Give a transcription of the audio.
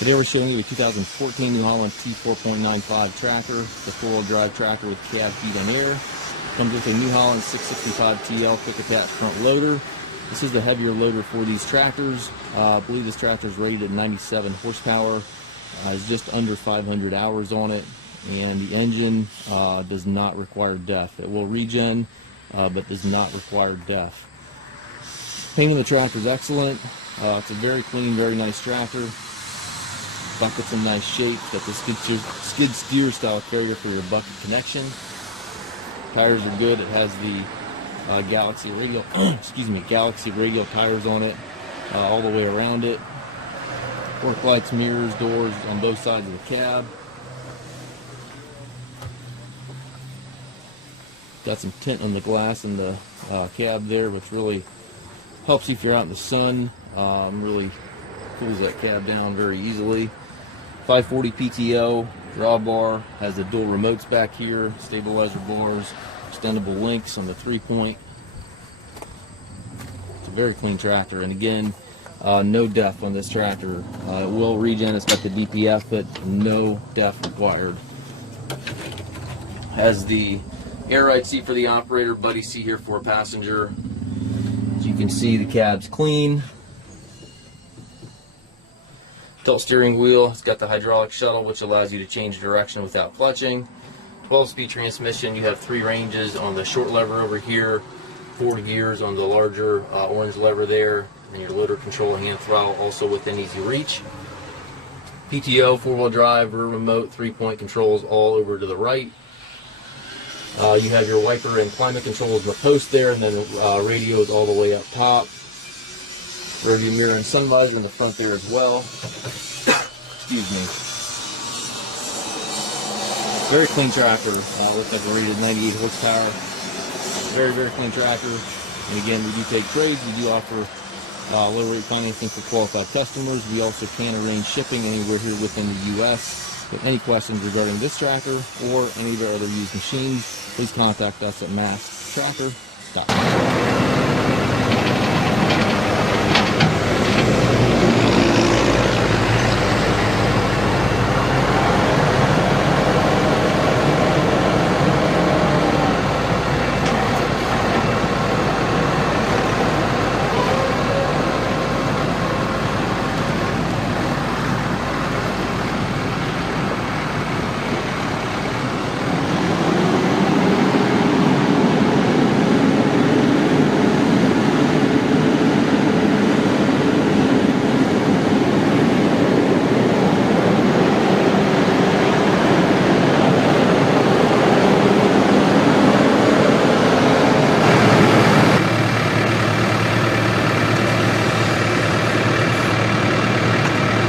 Today we're showing you a 2014 New Holland T4.95 tractor, the four-wheel drive tractor with cab heat and air. Comes with a New Holland 665 TL quick attach front loader. This is the heavier loader for these tractors. I believe this tractor is rated at 97 horsepower. It's just under 500 hours on it, and the engine does not require DEF. It will regen, but does not require DEF. Paint on the tractor is excellent. It's a very clean, very nice tractor. Bucket's in nice shape. Got the skid steer style carrier for your bucket connection. Tires are good. It has the Galaxy Radial, Galaxy Radial tires on it, all the way around it. Work lights, mirrors, doors on both sides of the cab. Got some tint on the glass in the cab there, which really helps you if you're out in the sun. Really cools that cab down very easily. 540 PTO, drawbar, has the dual remotes back here, stabilizer bars, extendable links on the 3-point. It's a very clean tractor, and again, no DEF on this tractor. It will regen, it's got the DPF, but no DEF required. Has the air ride seat for the operator, buddy seat here for a passenger. As you can see, the cab's clean. Tilt steering wheel. It's got the hydraulic shuttle, which allows you to change direction without clutching. 12-speed transmission. You have 3 ranges on the short lever over here, 4 gears on the larger orange lever there, and your loader control hand throttle also within easy reach. PTO, 4-wheel drive, rear remote, 3-point controls all over to the right. You have your wiper and climate controls in the post there, and then radios all the way up top. Rearview mirror and sun visor in the front there as well. Excuse me. Very clean tractor. Looks like we're rated 98 horsepower. Very, very clean tractor. And again, we do take trades. We do offer low rate financing for qualified customers. We also can arrange shipping anywhere here within the U.S. With any questions regarding this tractor or any of our other used machines, please contact us at maskedtractor.com.